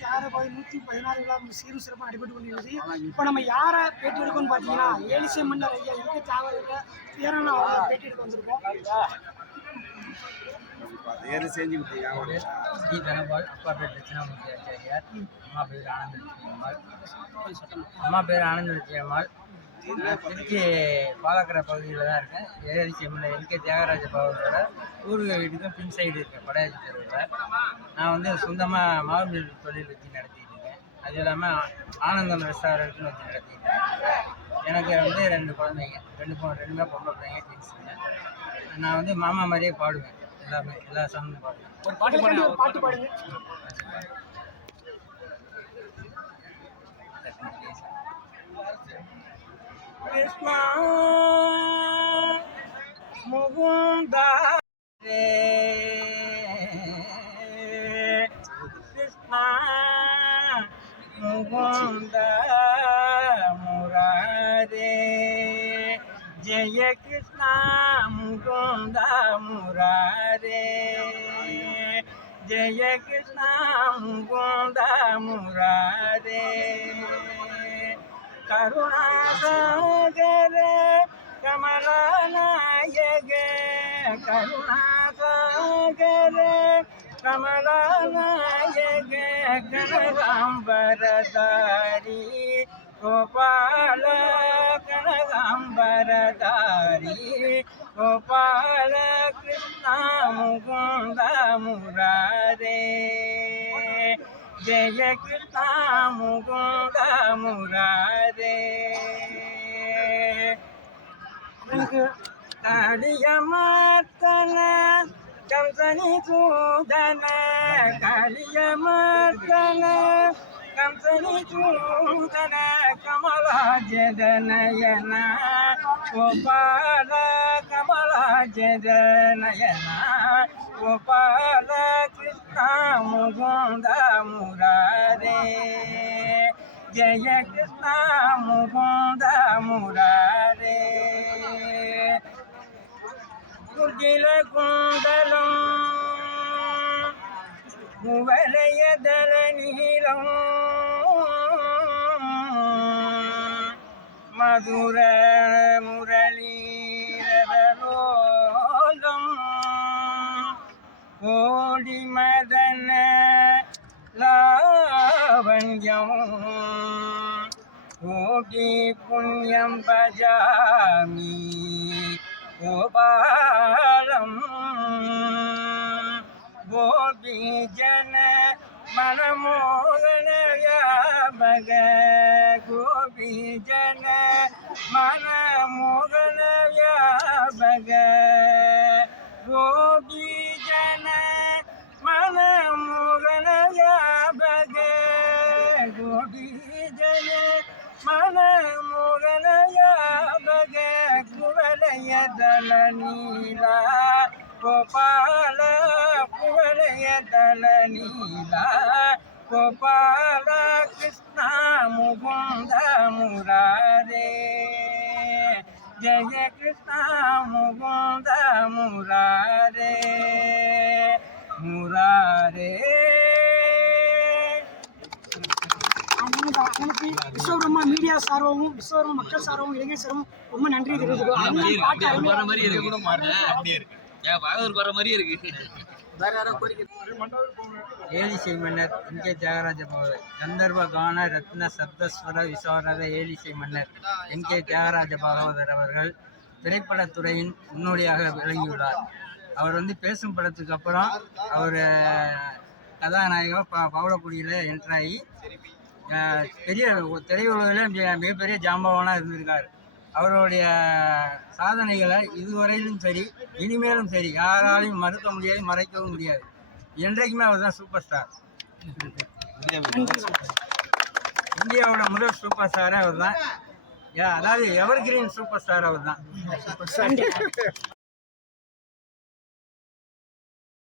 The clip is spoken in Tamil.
தியாக கோயில் நூற்றி பதினாறு விழா சீரும் சிறப்பாக நடைபெற்று கொண்டிருந்தது. இப்போ நம்ம யாரை பேட்டி எடுக்கணும்னு பார்த்தீங்கன்னா ஏலிசை மன்னர் ஐயா எங்கே தியாக வீரன் அவரை பேட்டி எடுக்க வந்திருக்கோம். ஏது செஞ்சு கொடுத்தீங்க ஸ்ரீ தனபால் அப்பா பேர் தட்சிணாமூர்த்தி ஆச்சாரியார் அம்மா பேர் அம்மாள். அம்மா பேர் ஆனந்தலட்சுமி அம்மாள். திருச்சி பாலக்கரை பகுதியில் தான் இருக்கேன். ஏரிசி எம்எல்ஏ என் கே தியாகராஜ பாவத்தோட பூர்வீக வீட்டுக்கும் பின் சைடு இருக்கேன் படையாச்சி தெருவில். நான் வந்து சொந்தமாக மாவு தொழில் வச்சு நடத்திட்டு இருக்கேன். அது இல்லாமல் ஆனந்தம் ரெஸ்டாரண்ட்னு வச்சு நடத்திட்டு இருக்கேன். எனக்கு வந்து ரெண்டு குழந்தைங்க ரெண்டு பொ ரெண்டுமே பொம்பளை பிள்ளைங்க ட்வின்ஸுங்க நான் வந்து மாமா மாதிரியே பாடுவேன் எல்லாமே எல்லா சாங்கும் பாடுவேன். ஒரு பாட்டு பாடுங்க பாட்டு பாடுங்க. கிருஷ்ணா முகுந்த கிருஷ்ணா முகுந்த முராரே ஜெய கிருஷ்ணா முகுந்த முராரே ஜெய கிருஷ்ணா முகுந்த முராரே கருணாசாகர கமலநாயக கருணாசாகர கமலநாயக கனகாம்பரதாரி கோபால கனகாம்பரதாரி கோபால கிருஷ்ணா முகுந்த முராரே. ஜெய கிருஷ்ணா முகுந்த முராரே எனக்கு காளியமாத்தன கம்சனி சூதன காளியமாத்தன கம்சனி சூதன கமலாஜதனயன கோபால கமலாஜனயன கோபால முகுந்த முராரே. ஜெய கிருஷ்ண முகுந்த முராரே. குகில குண்டலம் முவலயதல நீலம் மதுர முரளீரலோலம் கொடி மதன லாவண்யம். கோடி புண்ணியம் பஜாமி. கோபாலம் கோபி ஜன மனமோகன வியாபக. கோபி ஜன மனமோகன வியாபக. கோபி குவலயதல நீலா கோபால குவலயதல நீலா கோபால கிருஷ்ண முகுந்த முராரே ஜெய கிருஷ்ண முகுந்த முராரே முராரே அவங்க அவங்களுக்கு விஸ்வபிரம்மா மீடியா சார்பாகவும் விஸ்வபிரம்மா மக்கள் சார்பாகவும் இளைஞர் சார்பாகவும் ரொம்ப நன்றி ஏலிசை மன்னர் என்கே தியாகராஜ பாவலர் கந்தர்வ கான ரத்ன சப்தஸ்வர விசாரத ஏலிசை மன்னர் என்கே தியாகராஜ பாகவதர் அவர்கள் திரைப்படத்துறையின் முன்னோடியாக விளங்கியுள்ளார். அவர் வந்து பேசும் படத்துக்கு அப்புறம் அவர் கதாநாயகர் ப பவளக்குடியில் என்ட்ராகி பெரிய திரையுலகில் மிகப்பெரிய ஜாம்பவானாக இருந்திருக்கார். அவருடைய சாதனைகளை இதுவரையிலும் சரி இனிமேலும் சரி யாராலையும் மறுக்க முடியாது மறைக்கவும் முடியாது. என்றைக்குமே அவர் தான் சூப்பர் ஸ்டார் இந்தியாவோட முதல் சூப்பர் ஸ்டாரே அவர் தான். அதாவது எவர் கிரீன் சூப்பர் ஸ்டார் அவர் தான்.